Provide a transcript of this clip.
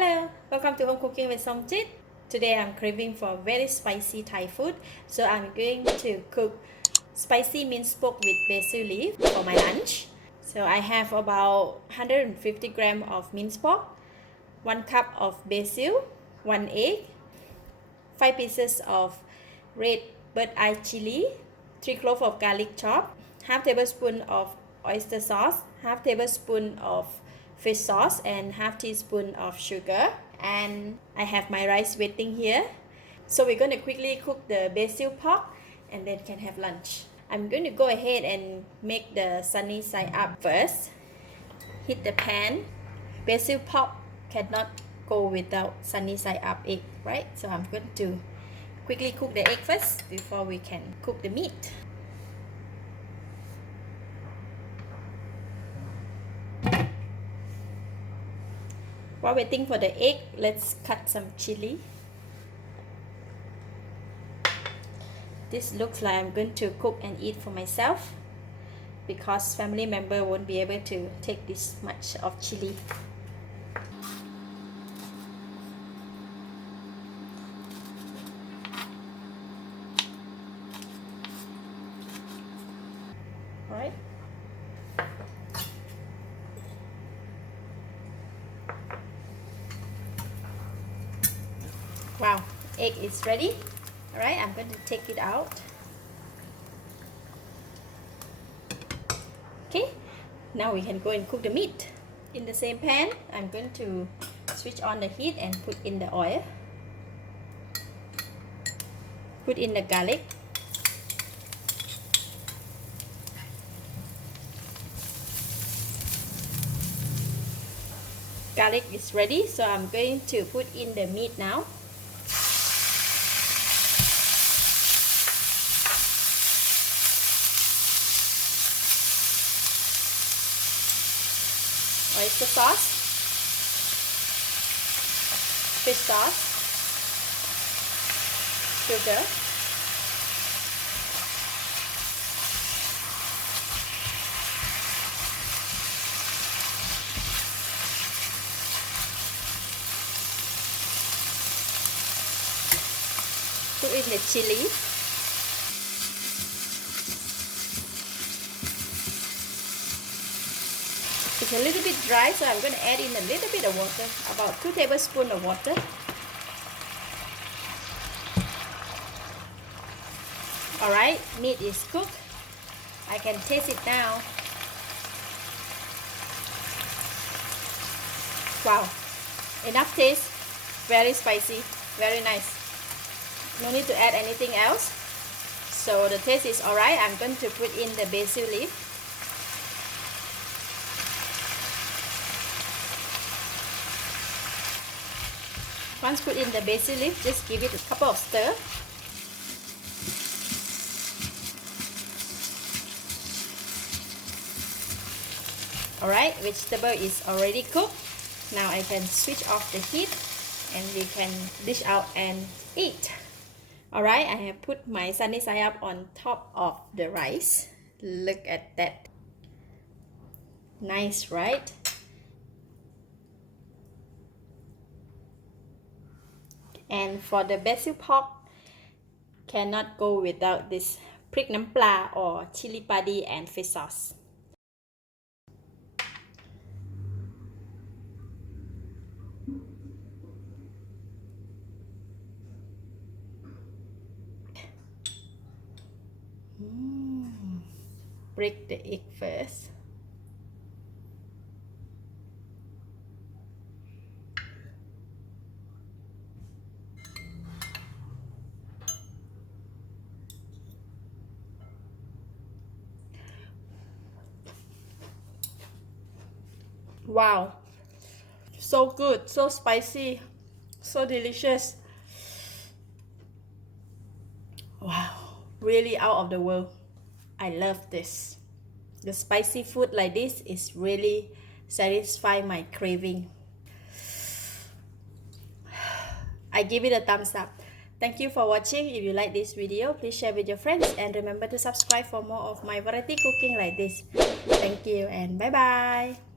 Hello, welcome to Home Cooking with Somjit. Today I'm craving for very spicy Thai food, so I'm going to cook spicy minced pork with basil leaf for my lunch. So I have about 150 grams of minced pork, 1 cup of basil, 1 egg, 5 pieces of red bird eye chili, 3 cloves of garlic chopped, half tablespoon of oyster sauce, half tablespoon of fish sauce, and half teaspoon of sugar. And I have my rice waiting here. So we're going to quickly cook the basil pork and then can have lunch. I'm going to go ahead and make the sunny side up first. Heat the pan. Basil pork cannot go without sunny side up egg, right? So I'm going to quickly cook the egg first before we can cook the meat. While waiting for the egg, let's cut some chili. This looks like I'm going to cook and eat for myself because family member won't be able to take this much of chili. Alright. Wow, egg is ready. Alright, I'm going to take it out. Okay, now we can go and cook the meat. In the same pan, I'm going to switch on the heat and put in the oil. Put in the garlic. Garlic is ready, so I'm going to put in the meat now. Oyster sauce, fish sauce, sugar, put in the chili, it's a little bit dry, so I'm going to add in a little bit of water, about 2 tablespoons of water. Alright, meat is cooked. I can taste it now. Wow, enough taste, very spicy, very nice. No need to add anything else. So the taste is alright. I'm going to put in the basil leaf. Once put in the basil leaf, just give it a couple of stir. Alright, vegetable is already cooked. Now I can switch off the heat and we can dish out and eat. Alright, I have put my sunny side up on top of the rice. Look at that. Nice, right? And for the basil pork, cannot go without this พริกน้ำปลา or chili padi and fish sauce. Break the egg first. Wow, so good, so spicy, so delicious. Wow, really out of the world. I love this. The spicy food like this is really satisfy my craving. I give it a thumbs up. Thank you for watching. If you like this video, please share with your friends and remember to subscribe for more of my variety cooking like this. Thank you and bye bye.